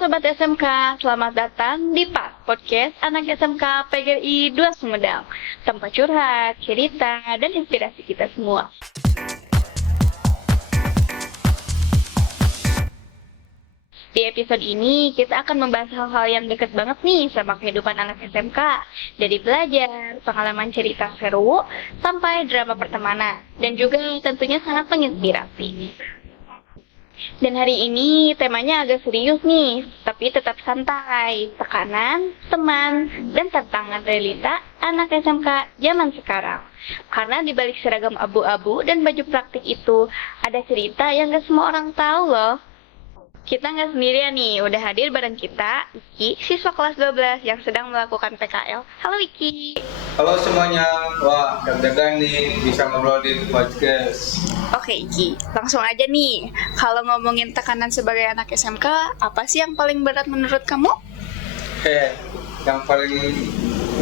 Sobat SMK, selamat datang di Podcast Anak SMK PGRI 2 Sumedang. Tempat curhat, cerita, dan inspirasi kita semua. Di episode ini, kita akan membahas hal-hal yang dekat banget nih sama kehidupan anak SMK. Dari belajar, pengalaman cerita seru, sampai drama pertemanan. Dan juga tentunya sangat menginspirasi. Dan hari ini temanya agak serius nih, tapi tetap santai. Tekanan, teman, dan tantangan realita anak SMK zaman sekarang. Karena di balik seragam abu-abu dan baju praktik itu, ada cerita yang gak semua orang tahu loh. Kita nggak sendirian nih, udah hadir bareng kita, Iki, siswa kelas 12 yang sedang melakukan PKL. Halo Iki. Halo semuanya, wah deg-degan nih bisa ngobrol di podcast. Oke Iki, langsung aja nih. Kalau ngomongin tekanan sebagai anak SMK, apa sih yang paling berat menurut kamu? Yang paling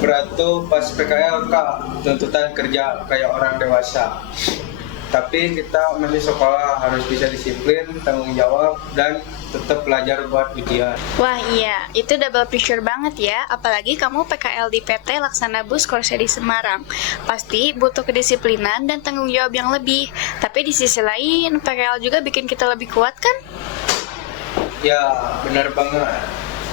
berat tuh pas PKL Kak, tuntutan kerja kayak orang dewasa. Tapi kita masih sekolah, harus bisa disiplin, tanggung jawab, dan tetap belajar buat ujian. Wah iya, itu double pressure banget ya. Apalagi kamu PKL di PT Laksana Bus Korsedi Semarang. Pasti butuh kedisiplinan dan tanggung jawab yang lebih. Tapi di sisi lain, PKL juga bikin kita lebih kuat kan? Ya, benar banget.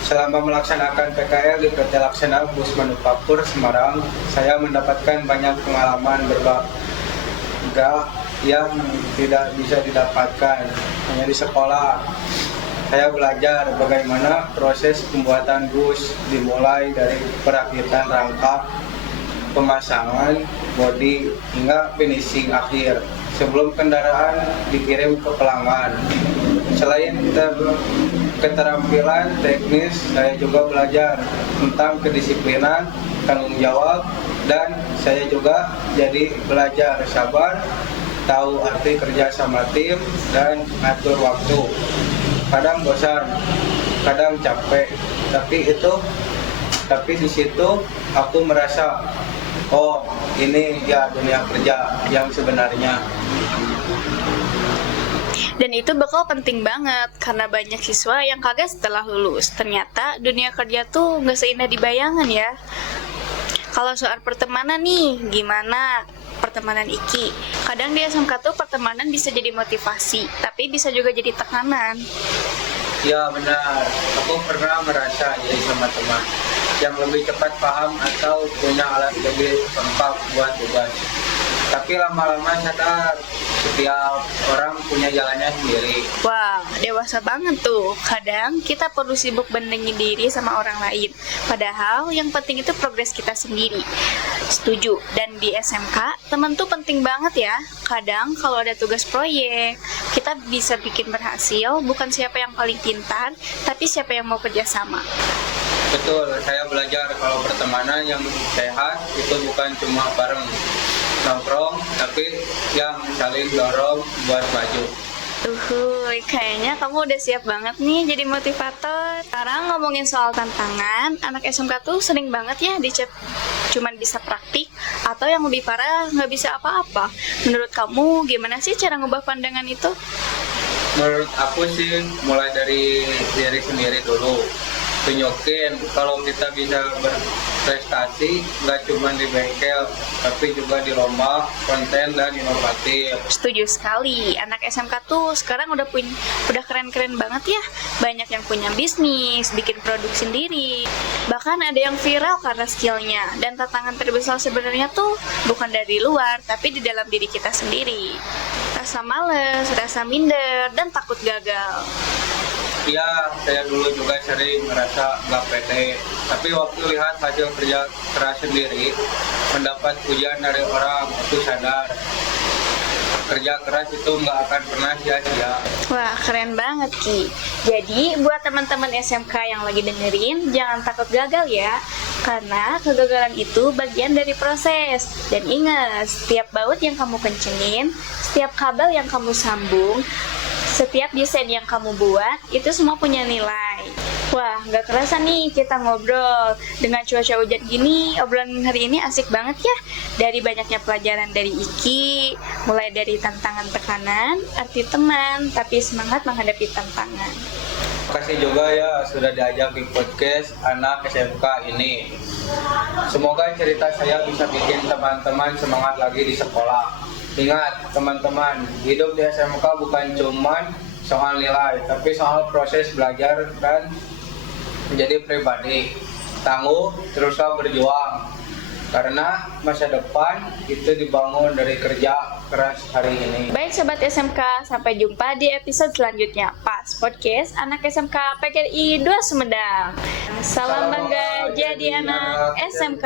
Selama melaksanakan PKL di PT Laksana Bus Manufaktur Semarang, saya mendapatkan banyak pengalaman berharga yang tidak bisa didapatkan hanya di sekolah. Saya belajar bagaimana proses pembuatan bus dimulai dari perakitan rangka, pemasangan bodi hingga finishing akhir sebelum kendaraan dikirim ke pelanggan. Selain keterampilan teknis, saya juga belajar tentang kedisiplinan, tanggung jawab, dan saya juga jadi belajar sabar, tahu arti kerja sama tim, dan atur waktu. Kadang bosan, kadang capek, tapi di situ aku merasa, oh ini ya dunia kerja yang sebenarnya. Dan itu bakal penting banget, karena banyak siswa yang kaget setelah lulus. Ternyata dunia kerja tuh nggak seindah di bayangan ya. Kalau soal pertemanan nih, gimana pertemanan Iki? Kadang di SMK tuh pertemanan bisa jadi motivasi, tapi bisa juga jadi tekanan. Ya benar, aku pernah merasa jadi sama teman yang lebih cepat paham atau punya alat lebih lengkap buat tugas. Tapi lama-lama sadar, setiap orang punya jalannya sendiri. Wah, dewasa banget tuh. Kadang kita perlu sibuk bandingin diri sama orang lain. Padahal yang penting itu progres kita sendiri. Setuju. Dan di SMK, teman tuh penting banget ya. Kadang kalau ada tugas proyek, kita bisa bikin berhasil, bukan siapa yang paling pintar, tapi siapa yang mau kerja sama. Betul, saya belajar kalau pertemanan yang sehat itu bukan cuma bareng nongkrong, tapi yang saling dorong buat maju. Kayaknya kamu udah siap banget nih jadi motivator. Sekarang ngomongin soal tantangan, anak SMK tuh sering banget ya dicap cuman bisa praktik, atau yang lebih parah nggak bisa apa-apa. Menurut kamu gimana sih cara ngubah pandangan itu? Menurut aku sih mulai dari diri sendiri dulu. Tunjukin kalau kita bisa berprestasi nggak cuma di bengkel, tapi juga di lomba, konten, dan inovatif. Setuju sekali, anak SMK tuh sekarang udah keren-keren banget ya. Banyak yang punya bisnis, bikin produk sendiri, bahkan ada yang viral karena skillnya. Dan tantangan terbesar sebenarnya tuh bukan dari luar, tapi di dalam diri kita sendiri. Rasa males, rasa minder, dan takut gagal. Ya, saya dulu juga sering merasa nggak pede. Tapi waktu lihat hasil kerja keras sendiri, mendapat pujian dari orang, aku sadar kerja keras itu nggak akan pernah sia-sia. Wah, keren banget Ki. Jadi, buat teman-teman SMK yang lagi dengerin, jangan takut gagal ya. Karena kegagalan itu bagian dari proses. Dan ingat, setiap baut yang kamu kencengin, setiap kabel yang kamu sambung, setiap desain yang kamu buat, itu semua punya nilai. Wah, gak kerasa nih kita ngobrol. Dengan cuaca hujan gini, obrolan hari ini asik banget ya. Dari banyaknya pelajaran dari Iki, mulai dari tantangan tekanan, arti teman, tapi semangat menghadapi tantangan. kasih juga ya sudah diajak di podcast anak SMK ini. Semoga cerita saya bisa bikin teman-teman semangat lagi di sekolah. Ingat teman-teman, hidup di SMK bukan cuman soal nilai, tapi soal proses belajar dan menjadi pribadi. Tangguh, teruslah berjuang. Karena masa depan itu dibangun dari kerja keras hari ini. Baik Sobat SMK, sampai jumpa di episode selanjutnya. Pas Podcast Anak SMK PGRI 2 Sumedang. Salam bangga jadi anak SMK.